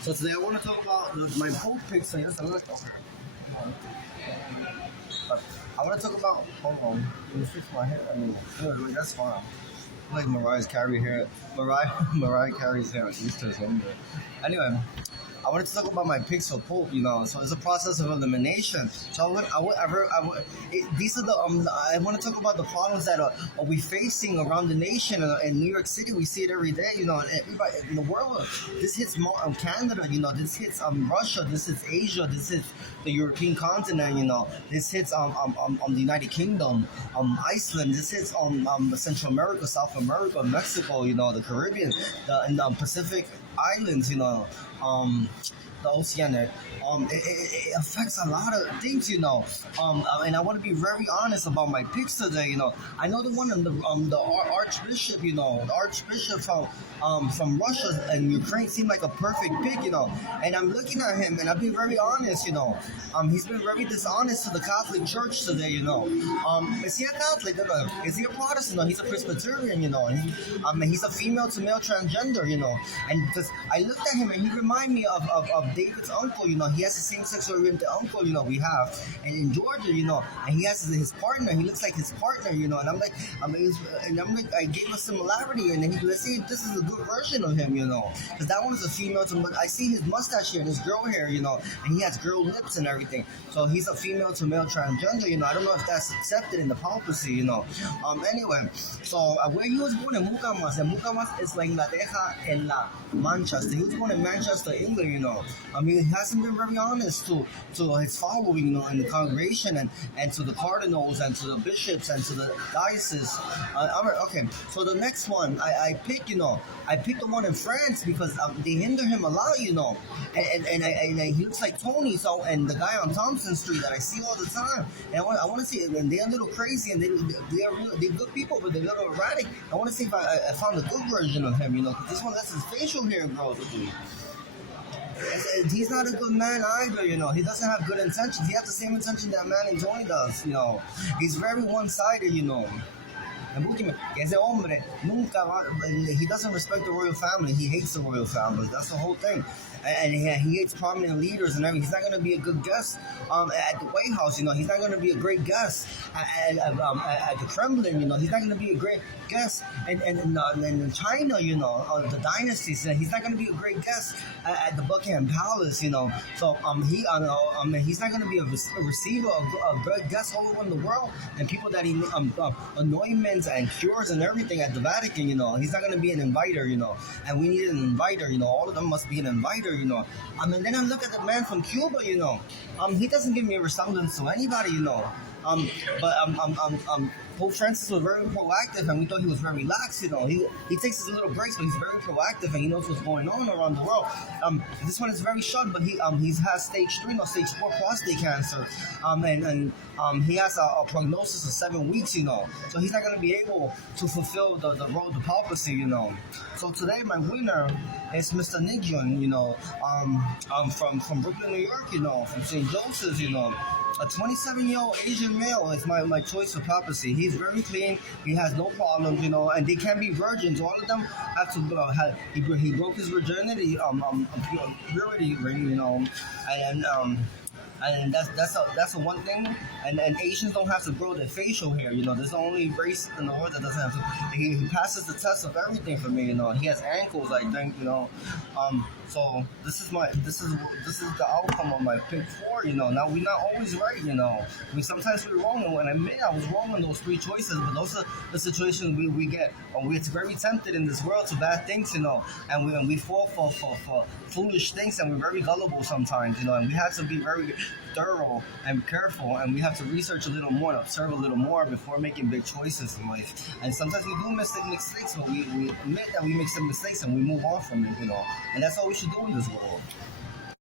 So today I want to talk about my poop picks. I want to talk about. Hold on, let me fix my hair. I mean, wait, that's fine. Like Mariah's Carey hair. Mariah Carey's hair. Used to his own hair. Anyway, I wanted to talk about my picks for Pope, So it's a process of elimination. So these are I want to talk about the problems that are we facing around the nation. In New York City, we see it every day, and everybody in the world. This hits Canada, this hits Russia, this hits Asia, this hits the European continent, this hits the United Kingdom, Iceland, this hits Central America, South America, Mexico, the Caribbean, the Pacific Islands, the oceanic. It affects a lot of things, and I want to be very honest about my picks today. I know the one the Archbishop, the Archbishop from Russia and Ukraine seemed like a perfect pick, and I'm looking at him and I'm being very honest, he's been very dishonest to the Catholic Church today, is he a Catholic? Is he a Protestant? No, he's a Presbyterian, and he's a female to male transgender, and because I looked at him and he reminded me of David's uncle, he has the same sexual oriented uncle, we have, and in Georgia, and he has his partner, he looks like his partner, and I'm like, I gave a similarity, and then he let's see if this is a good version of him, because that one's a female to, I see his mustache here and his girl hair, and he has girl lips and everything, so he's a female to male transgender, I don't know if that's accepted in the papacy, anyway, so where he was born in Mucamas, and Mucamas is like La Teja en la Manchester, he was born in Manchester, England, he hasn't been very honest to his following, in the congregation and to the cardinals and to the bishops and to the diocese. Okay, so the next one I picked the one in France because they hinder him a lot, and he looks like Tony, so and the guy on Thompson Street that I see all the time, and I want to see, and they're a little crazy and they're good people, but they're a little erratic. I want to see if I found a good version of him, because this one lets his facial hair grow. He's not a good man either, he doesn't have good intentions. He has the same intention that Manning Tony does, he's very one-sided, And último, ese hombre nunca va, he doesn't respect the royal family. He hates the royal family. That's the whole thing. And he hates prominent leaders and everything. He's not going to be a good guest at the White House. He's not going to be a great guest at the Kremlin. He's not going to be a great guest in China. The dynasties. He's not going to be a great guest at the Buckingham Palace. So he's not going to be a receiver, a good guest all over the world, and people that he anointments and cures and everything at the Vatican. He's not going to be an inviter. And we need an inviter. All of them must be an inviter. And then I look at the man from Cuba, he doesn't give me a resemblance to anybody, Pope Francis was very proactive, and we thought he was very lax, He takes his little breaks, but he's very proactive, and he knows what's going on around the world. This one is very short, but he has stage 4 prostate cancer, and he has a prognosis of 7 weeks, So he's not going to be able to fulfill the role of the papacy, So today my winner is Mr. Nijun, from Brooklyn, New York, from St. Joseph's, A 27-year-old Asian male is my choice for papacy. He's very clean. He has no problems, and they can be virgins. All of them have to he broke his virginity, purity ring, and that's a one thing. And Asians don't have to grow their facial hair. There's the only race in the world that doesn't have to. He passes the test of everything for me. He has ankles, I think. So this is the outcome of my pick 4. Now we're not always right. Sometimes we're wrong, and when I admit I was wrong on those 3 choices, but those are the situations we get. We're very tempted in this world to bad things, and we fall for foolish things, and we're very gullible sometimes, and we have to be very thorough and careful, and we have to research a little more and observe a little more before making big choices in life. And sometimes we do make mistakes, but we admit that we make some mistakes and we move on from it, and that's all we should do in this world.